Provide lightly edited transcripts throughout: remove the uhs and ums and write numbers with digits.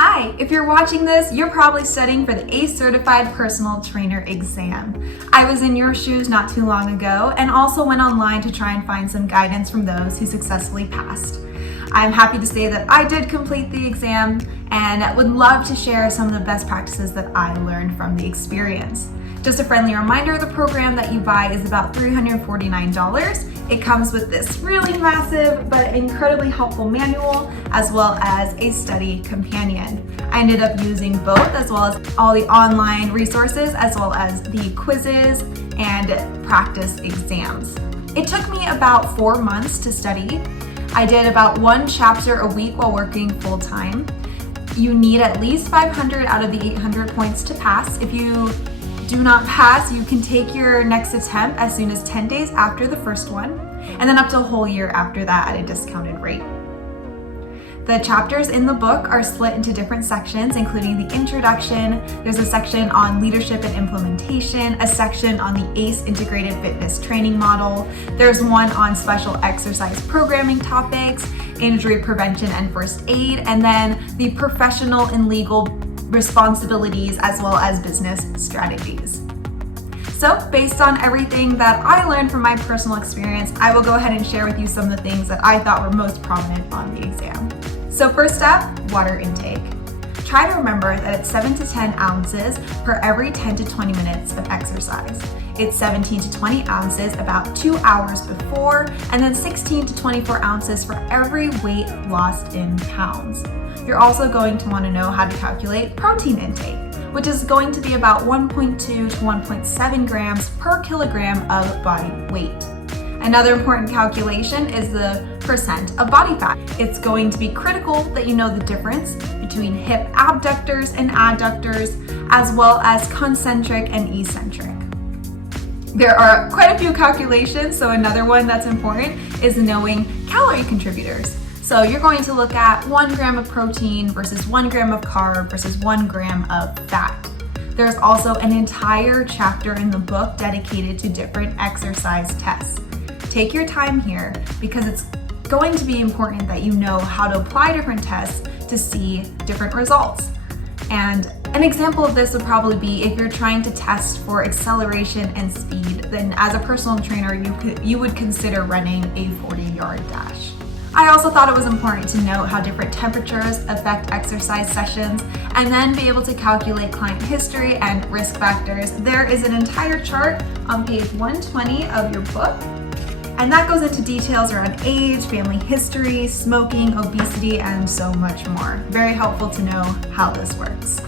Hi, if you're watching this, you're probably studying for the ACE Certified Personal Trainer exam. I was in your shoes not too long ago and also went online to try and find some guidance from those who successfully passed. I'm happy to say that I did complete the exam and would love to share some of the best practices that I learned from the experience. Just a friendly reminder, the program that you buy is about $349. It comes with this really massive but incredibly helpful manual as well as a study companion. I ended up using both as well as all the online resources as well as the quizzes and practice exams. It took me about 4 months to study. I did about 1 chapter a week while working full-time. You need at least 500 out of the 800 points to pass. If you do not pass, you can take your next attempt as soon as 10 days after the first one, and then up to a whole year after that at a discounted rate. The chapters in the book are split into different sections, including the introduction. There's a section on leadership and implementation, a section on the ACE integrated fitness training model. There's one on special exercise programming topics, injury prevention and first aid, and then the professional and legal responsibilities as well as business strategies. So based on everything that I learned from my personal experience, I will go ahead and share with you some of the things that I thought were most prominent on the exam. So first up, water intake. Try to remember that it's 7 to 10 ounces per every 10 to 20 minutes of exercise. It's 17 to 20 ounces about 2 hours before, and then 16 to 24 ounces for every weight lost in pounds. You're also going to want to know how to calculate protein intake, which is going to be about 1.2 to 1.7 grams per kilogram of body weight. Another important calculation is the percent of body fat. It's going to be critical that you know the difference between hip abductors and adductors, as well as concentric and eccentric. There are quite a few calculations, so another one that's important is knowing calorie contributors. So you're going to look at 1 gram of protein versus 1 gram of carb versus 1 gram of fat. There's also an entire chapter in the book dedicated to different exercise tests. Take your time here because it's going to be important that you know how to apply different tests to see different results. And an example of this would probably be if you're trying to test for acceleration and speed, then as a personal trainer, you would consider running a 40-yard dash. I also thought it was important to note how different temperatures affect exercise sessions and then be able to calculate client history and risk factors. There is an entire chart on page 120 of your book, and that goes into details around age, family history, smoking, obesity, and so much more. Very helpful to know how this works.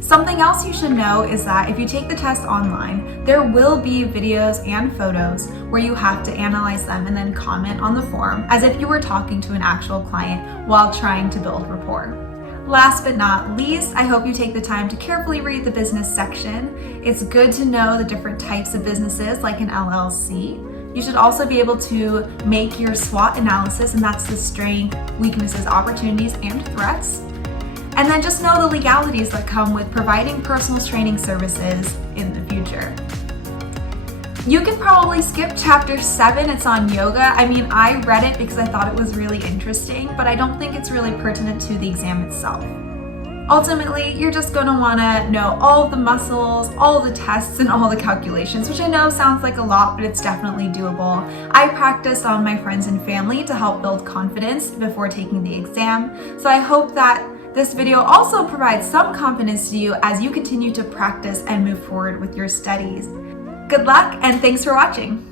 Something else you should know is that if you take the test online, there will be videos and photos where you have to analyze them and then comment on the form as if you were talking to an actual client while trying to build rapport. Last but not least, I hope you take the time to carefully read the business section. It's good to know the different types of businesses like an LLC. You should also be able to make your SWOT analysis, and that's the strengths, weaknesses, opportunities, and threats. And then just know the legalities that come with providing personal training services in the future. You can probably skip chapter 7, it's on yoga. I mean, I read it because I thought it was really interesting, but I don't think it's really pertinent to the exam itself. Ultimately, you're just going to want to know all of the muscles, all the tests, and all the calculations, which I know sounds like a lot, but it's definitely doable. I practiced on my friends and family to help build confidence before taking the exam, so I hope that this video also provides some confidence to you as you continue to practice and move forward with your studies. Good luck, and thanks for watching.